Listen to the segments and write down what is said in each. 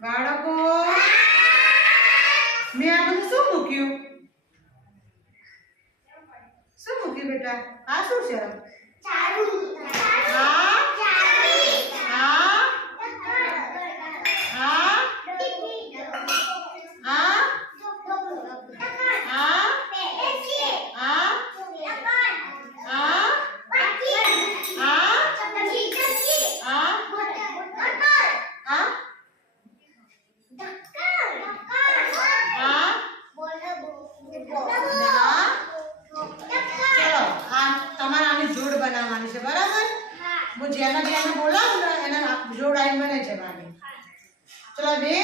બાળકો મેં આ બધું શું મૂક્યું બેટા આ શું છે બનાવવાની છે બરાબર હું જેને બોલાવું ને એને જોડ આઈ બને છે મારી ચલો બે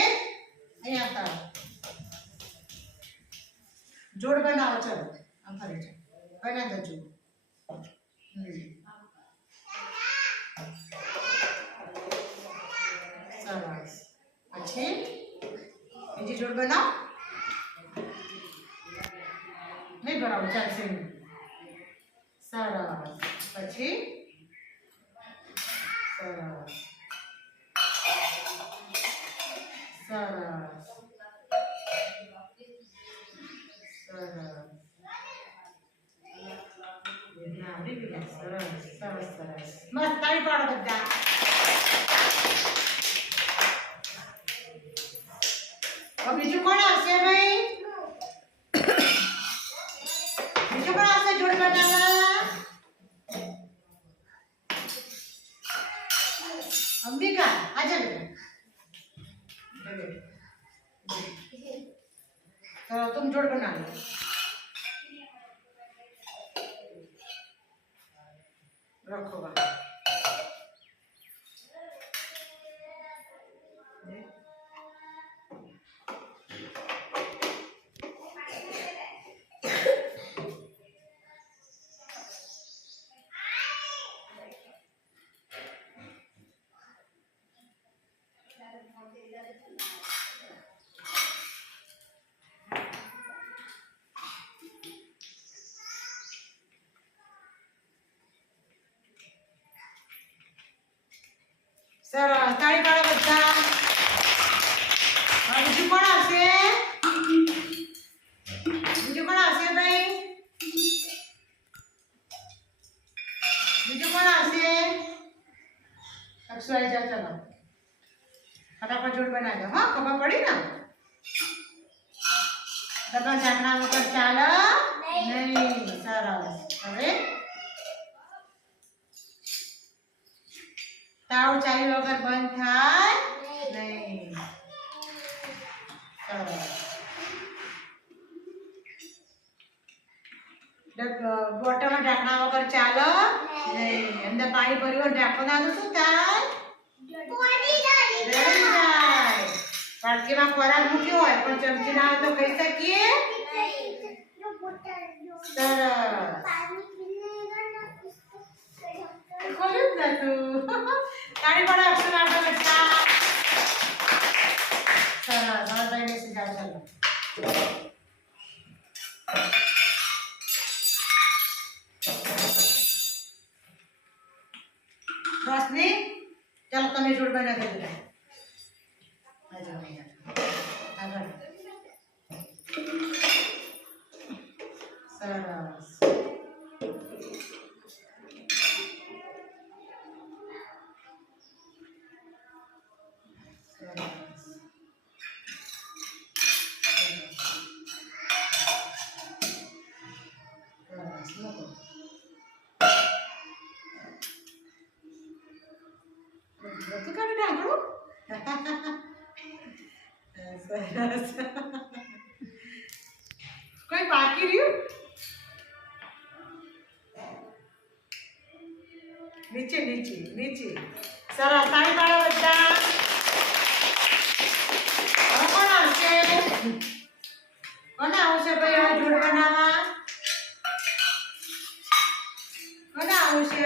અહીંયા તારો જોડ બનાવો ચલો આમ ફરી છે બના દો જોડ સરસ પછી બીજી જોડ બનાવો નહીં બનાવો ચાલશે નહીં સરસ પછી સરસ સરસ સરસ સરસ સરસ સરસ મસ્ત તાળી પાડો બધા બીજું કોણ આવશે ભાઈ બીજું કોણ આવશે જોડ બનાવવા અંબિકા आजा बेटा तो तुम जोड़ बना लो रखो बाहर સરસ તાળી પાડો બધા બીજું કોણ આવશે ભાઈ બીજું કોણ આવશે અક્ષય જા ચલો ફટાફટ જોડ બનાવી દો હા ખબર પડી ને ડબલ ઢાંકણા વગર ચાલે નહીં સરસ હવે તાવ ચાલ્યું વગર બંધ થાય નહીં સરસ બોટલમાં ઢાંકણા વગર ચાલો નહીં અંદર પાણી ભર્યું ઢાંકણ નાનું શું થાય પાટકીમાં ખોરાક મૂક્યો હોય પણ ચમચી ના હોય તો ખાઈ શકીએ સરસ ખોલ્યું જ નતું તાળી પાડો અક્ષર આપો બેટા સરસ હવે ભાઈ બેસી જાઓ ચાલો રોશની ચાલો તમે જોડ બનાવી દો આગળ સરસ કોઈ બાકી રહ્યું નીચે નીચે નીચે સરસ તાળી પાડો બધા કોણ આવશે ભાઈ હવે જોડ બનાવવા કોને આવશે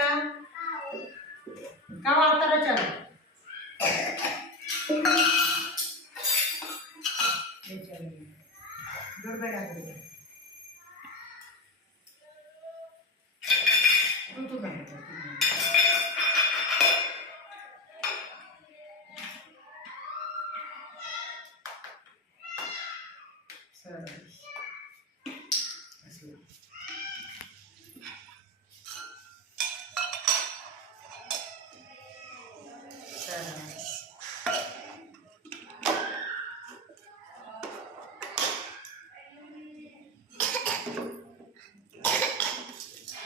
કામ આવતા રહો ચાલો જોડ બનાવી દો તું બનાવી સરસ. સરસ.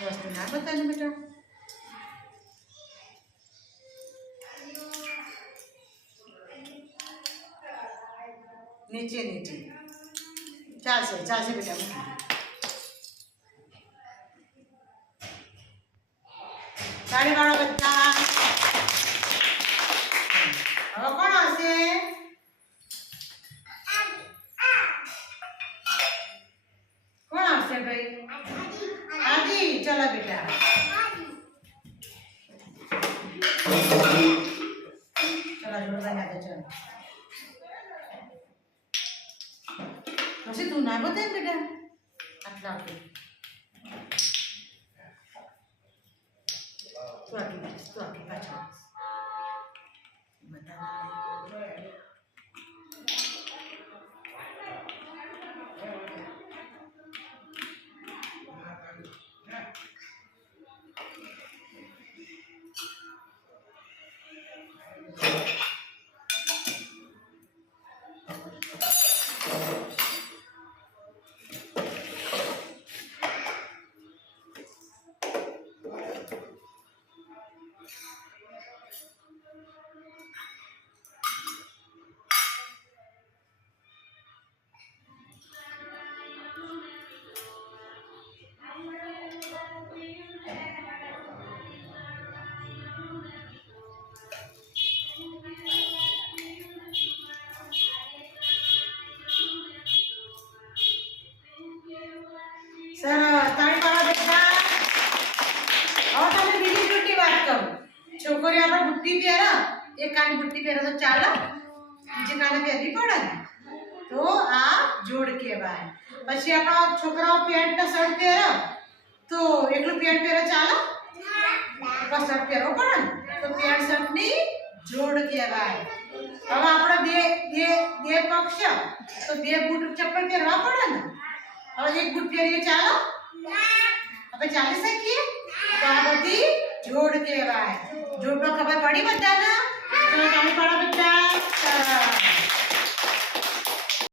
વસ્તુ ના બતાવ્યું બેટા. નીચે નીચે ચાલશે ચાલશે બેટા. તાળી વાળો બધા. હવે કોણ આવશે? કોણ આવશે ભાઈ? આજી. ચલો બેટા. ચલો જોડવા લાગે. ચલો પછી તું ના બતાય બેટા. આટલા આપી તું આખી પાછળ બતાવ. સરસ. તાળી પાડો બેટા. હવે તમને બીજી બુટ્ટી વાત કરું. છોકરીઓ આપણે બુટ્ટી પહેરે, એક કાની બુટ્ટી પહેરે તો ચાલે, બીજી કાને પહેરવી પડે ને, તો આ જોડ કહેવાય. પછી આપણા છોકરાઓ પેન્ટ ને શર્ટ પહેરે તો એકલું પેન્ટ પહેરે ચાલે? શર્ટ પહેરવો પડે ને, તો પેન્ટ શર્ટની જોડ કહેવાય. હવે આપણે બે બે બે પક્ષ તો બે બૂટ ચપ્પલ પહેરવા પડે ને. હવે એક બૂટ પહેરીએ ચાલો? આપણે ચાલી શકીએ? તો આ બધી જોડ કહેવાય. જોડમાં ખબર પડી બધાને? ચલો તાળી પાડો બધા.